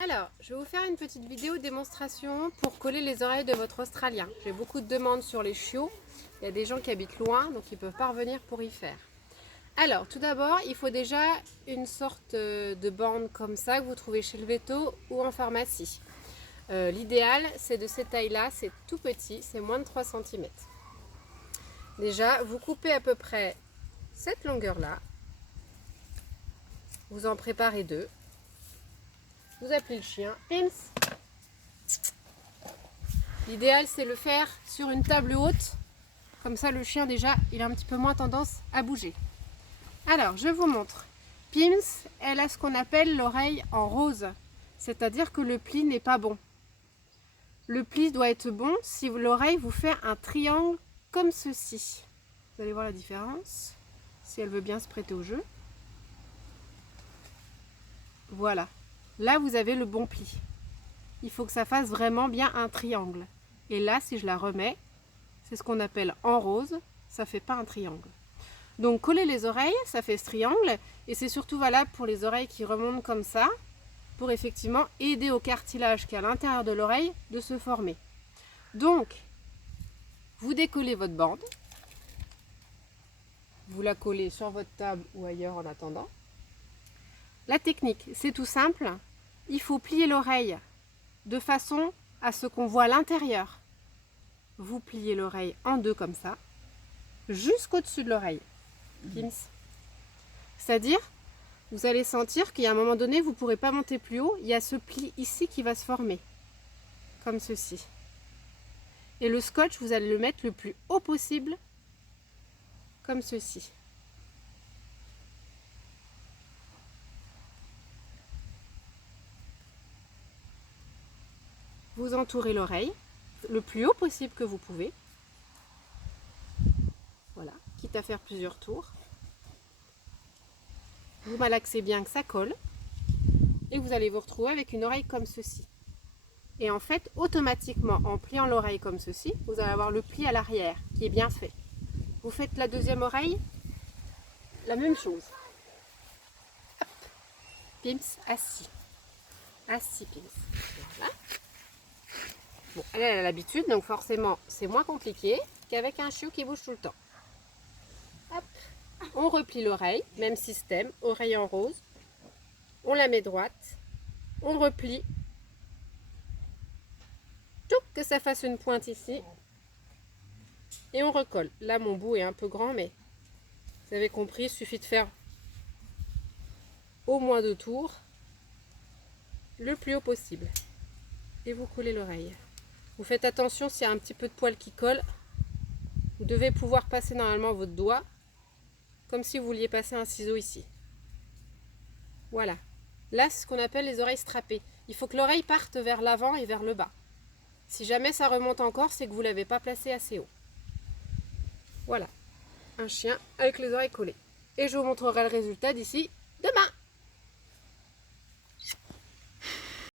Alors, je vais vous faire une petite vidéo démonstration pour coller les oreilles de votre Australien. J'ai beaucoup de demandes sur les chiots. Il y a des gens qui habitent loin, donc ils ne peuvent pas revenir pour y faire. Alors, tout d'abord, il faut déjà une sorte de bande comme ça que vous trouvez chez le veto ou en pharmacie. L'idéal, c'est de cette taille-là, c'est tout petit, c'est moins de 3 cm. Déjà, vous coupez à peu près cette longueur-là. Vous en préparez deux. Vous appelez le chien, Pims. L'idéal, c'est le faire sur une table haute. Comme ça, le chien, déjà, il a un petit peu moins tendance à bouger. Alors, je vous montre. Pims, elle a ce qu'on appelle l'oreille en rose. C'est-à-dire que le pli n'est pas bon. Le pli doit être bon si l'oreille vous fait un triangle comme ceci. Vous allez voir la différence, si elle veut bien se prêter au jeu. Voilà. Là, vous avez le bon pli. Il faut que ça fasse vraiment bien un triangle. Et là, si je la remets, c'est ce qu'on appelle en rose, ça ne fait pas un triangle. Donc, coller les oreilles, ça fait ce triangle. Et c'est surtout valable pour les oreilles qui remontent comme ça, pour effectivement aider au cartilage qui est à l'intérieur de l'oreille de se former. Donc, vous décollez votre bande. Vous la collez sur votre table ou ailleurs en attendant. La technique, c'est tout simple. Il faut plier l'oreille de façon à ce qu'on voit l'intérieur. Vous pliez l'oreille en deux comme ça, jusqu'au-dessus de l'oreille. C'est-à-dire, vous allez sentir qu'à un moment donné, vous ne pourrez pas monter plus haut. Il y a ce pli ici qui va se former, comme ceci. Et le scotch, vous allez le mettre le plus haut possible, comme ceci. Vous entourez l'oreille le plus haut possible que vous pouvez. Voilà, quitte à faire plusieurs tours. Vous malaxez bien que ça colle. Et vous allez vous retrouver avec une oreille comme ceci. Et en fait, automatiquement, en pliant l'oreille comme ceci, vous allez avoir le pli à l'arrière qui est bien fait. Vous faites la deuxième oreille, la même chose. Hop. Pims, assis. Assis, Pims. Voilà. Bon, elle a l'habitude, donc forcément, c'est moins compliqué qu'avec un chiot qui bouge tout le temps. Hop. On replie l'oreille, même système, oreille en rose. On la met droite. On replie. Tout que ça fasse une pointe ici. Et on recolle. Là, mon bout est un peu grand, mais vous avez compris, il suffit de faire au moins 2 tours, le plus haut possible. Et vous collez l'oreille. Vous faites attention s'il y a un petit peu de poil qui colle. Vous devez pouvoir passer normalement votre doigt, comme si vous vouliez passer un ciseau ici. Voilà. Là, c'est ce qu'on appelle les oreilles strappées. Il faut que l'oreille parte vers l'avant et vers le bas. Si jamais ça remonte encore, c'est que vous ne l'avez pas placé assez haut. Voilà. Un chien avec les oreilles collées. Et je vous montrerai le résultat d'ici demain.